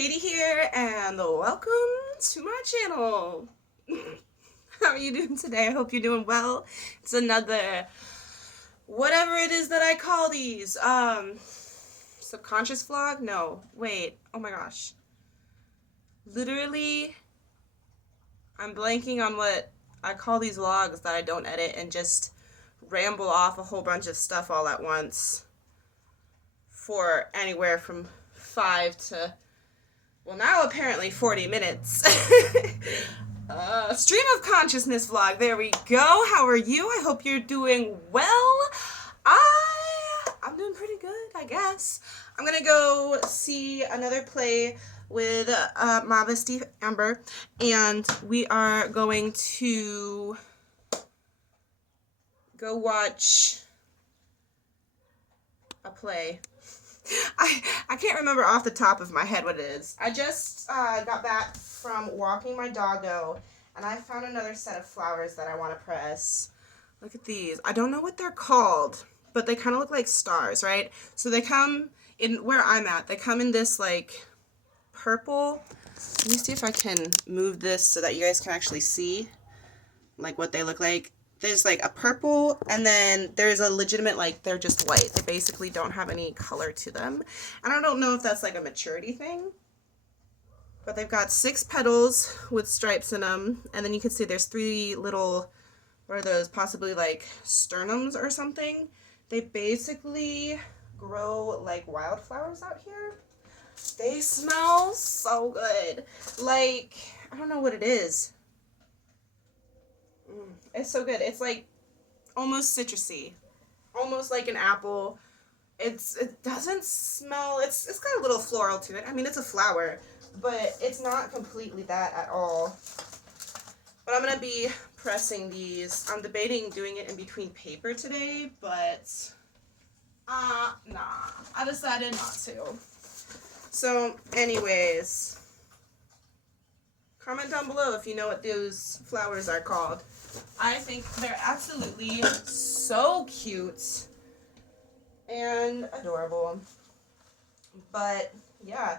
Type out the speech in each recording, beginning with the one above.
Katie here, and welcome to my channel. How are you doing today? I hope you're doing well. It's another, whatever it is that I call these, subconscious vlog? No, wait, oh my gosh. Literally, I'm blanking on what I call these vlogs that I don't edit and just ramble off a whole bunch of stuff all at once for anywhere from 5 to, well, now apparently 40 minutes. Stream of consciousness vlog. There we go. How are you? I hope you're doing well. I'm doing pretty good, I guess. I'm gonna go see another play with my bestie Amber, and we are going to go watch a play. I can't remember off the top of my head what it is. I just got back from walking my doggo, and I found another set of flowers that I want to press. Look at these. I don't know what they're called, but they kind of look like stars, right? So they come in, where I'm at, they come in this like purple. Let me see if I can move this so that you guys can actually see like what they look like. There's like a purple, and then there's a legitimate, like, they're just white. They basically don't have any color to them. And I don't know if that's like a maturity thing, but they've got 6 petals with stripes in them. And then you can see there's 3 little, what are those, possibly like sternums or something. They basically grow like wildflowers out here. They smell so good. Like, I don't know what it is. It's so good. It's like almost citrusy, almost like an apple. It doesn't smell. It's got a little floral to it. I mean, it's a flower, but it's not completely that at all. But I'm gonna be pressing these. I'm debating doing it in between paper today, but nah, I decided not to. So, anyways, comment down below if you know what those flowers are called. I think they're absolutely so cute and adorable. But yeah,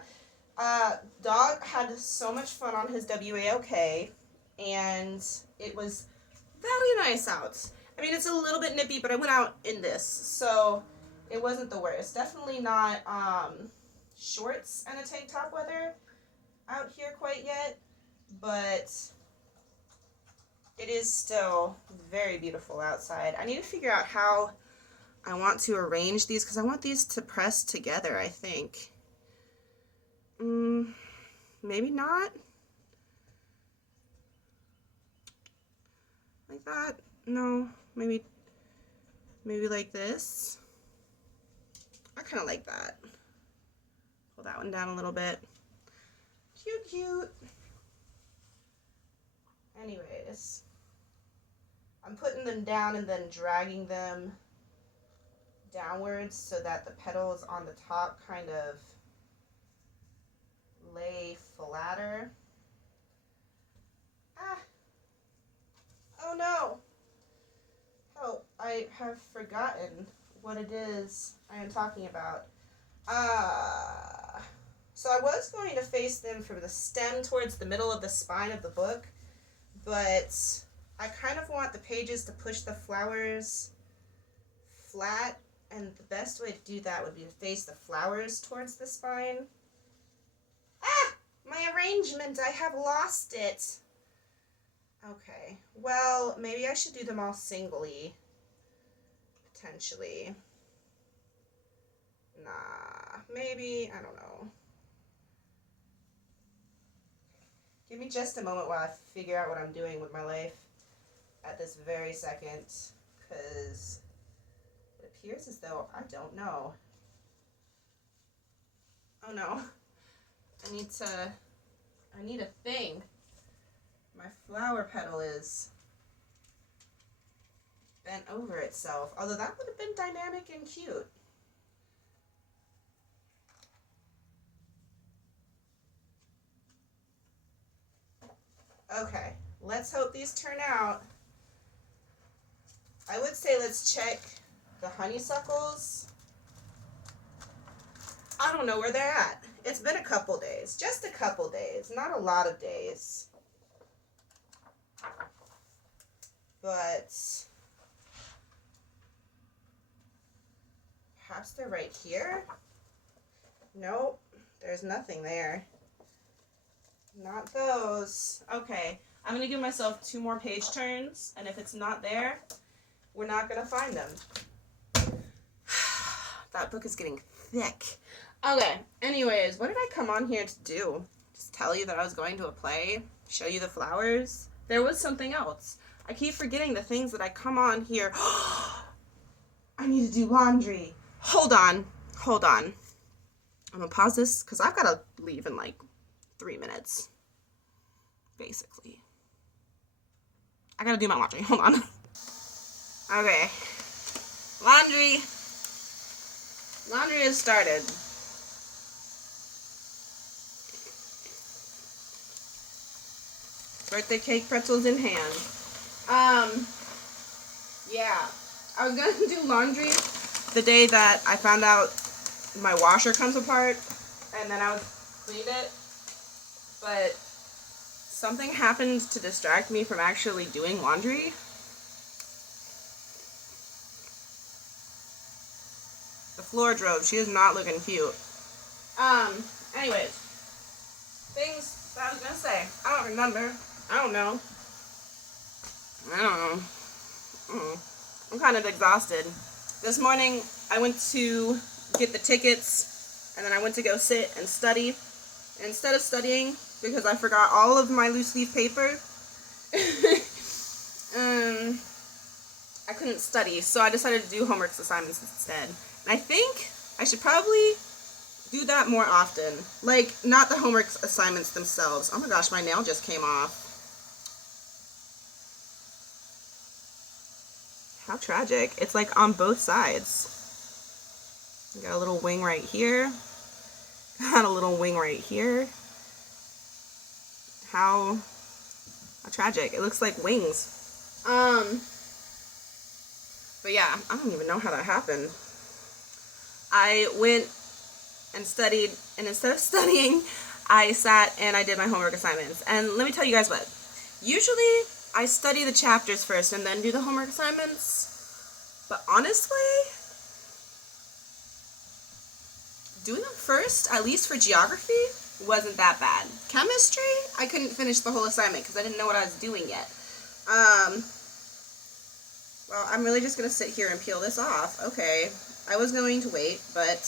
Dog had so much fun on his WAOK, and it was very nice out. I mean, it's a little bit nippy, but I went out in this, so it wasn't the worst. Definitely not shorts and a tank top weather out here quite yet, but it is still very beautiful outside. I need to figure out how I want to arrange these, because I want these to press together, I think. Maybe not. Like that? No, maybe like this. I kind of like that. Pull that one down a little bit. Cute. Anyways, I'm putting them down and then dragging them downwards so that the petals on the top kind of lay flatter. Oh no! Oh, I have forgotten what it is I am talking about. So I was going to face them from the stem towards the middle of the spine of the book, but I kind of want the pages to push the flowers flat, and the best way to do that would be to face the flowers towards the spine. My arrangement, I have lost it. Okay, well, maybe I should do them all singly, potentially. Nah, maybe, I don't know. Give me just a moment while I figure out what I'm doing with my life at this very second, because it appears as though I don't know. Oh no. I need a thing. My flower petal is bent over itself, although that would have been dynamic and cute. Okay, let's hope these turn out. I would say let's check the honeysuckles. I don't know where they're at. It's been a couple days. Just a couple days. Not a lot of days. But perhaps they're right here? Nope. There's nothing there. Not those. Okay. I'm going to give myself 2 more page turns, and if it's not there, we're not going to find them. That book is getting thick. Okay. Anyways, what did I come on here to do? Just tell you that I was going to a play? Show you the flowers? There was something else. I keep forgetting the things that I come on here. I need to do laundry. Hold on. Hold on. I'm going to pause this because I've got to leave in like 3 minutes. Basically. I got to do my laundry. Hold on. Okay. Laundry. Laundry has started. Birthday cake, pretzels in hand. Yeah. I was going to do laundry the day that I found out my washer comes apart, and then I would clean it, but something happened to distract me from actually doing laundry. The floor-drobe, she is not looking cute. Anyways, things that I was gonna say, I don't remember, I don't know. I'm kind of exhausted. This morning, I went to get the tickets, and then I went to go sit and study. And instead of studying, because I forgot all of my loose leaf paper, I couldn't study, so I decided to do homework assignments instead. And I think I should probably do that more often. Like, not the homework assignments themselves. Oh my gosh, my nail just came off. How tragic. It's like on both sides. Got a little wing right here. Got a little wing right here. How tragic. It looks like wings. But yeah, I don't even know how that happened. I went and studied, and instead of studying, I sat and I did my homework assignments. And let me tell you guys what. Usually, I study the chapters first and then do the homework assignments. But honestly, doing them first, at least for geography, wasn't that bad. Chemistry, I couldn't finish the whole assignment because I didn't know what I was doing yet. Well, I'm really just going to sit here and peel this off. Okay, I was going to wait, but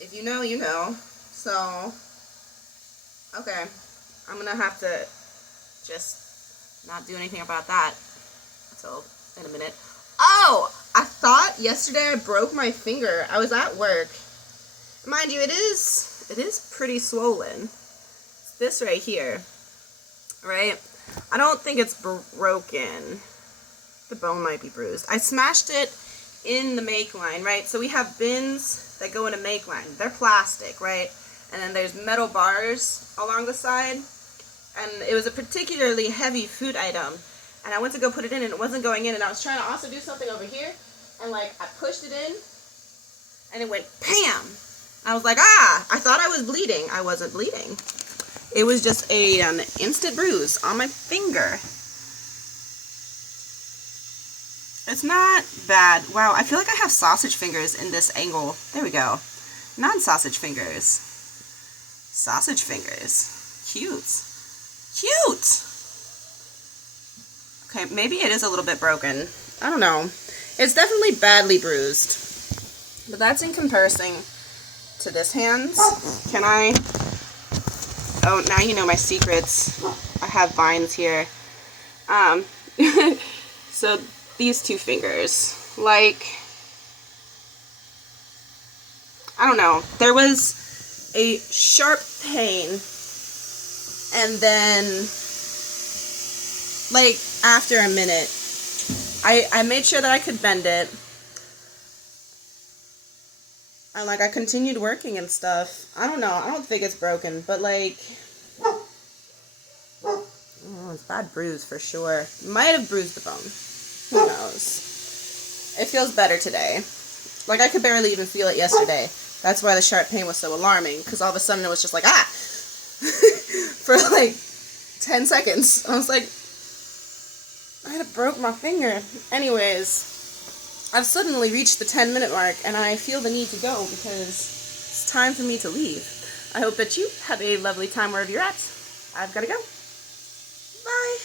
if you know, you know. So, okay, I'm going to have to just not do anything about that until in a minute. Oh, I thought yesterday I broke my finger. I was at work. Mind you, it is pretty swollen. It's this right here, right? I don't think it's broken. The bone might be bruised. I smashed it in the make line, right? So we have bins that go in a make line. They're plastic, right? And then there's metal bars along the side. And it was a particularly heavy food item. And I went to go put it in and it wasn't going in. And I was trying to also do something over here. And like, I pushed it in and it went PAM! I was like, ah! I thought I was bleeding. I wasn't bleeding. It was just an instant bruise on my finger. It's not bad. Wow, I feel like I have sausage fingers in this angle. There we go. Non-sausage fingers. Sausage fingers. Cute. Cute! Okay, maybe it is a little bit broken. I don't know. It's definitely badly bruised. But that's in comparison to this hand. Can I... Oh, now you know my secrets. I have vines here. So these two fingers, like, I don't know. There was a sharp pain, and then, like, after a minute, I made sure that I could bend it. And, like, I continued working and stuff. I don't know. I don't think it's broken, but, like, oh, it's a bad bruise for sure. Might have bruised the bone. Who knows? It feels better today. Like, I could barely even feel it yesterday. That's why the sharp pain was so alarming, because all of a sudden it was just like, ah! For like 10 seconds. I was like, I had broke my finger. Anyways, I've suddenly reached the 10-minute mark, and I feel the need to go because it's time for me to leave. I hope that you have a lovely time wherever you're at. I've got to go. Bye.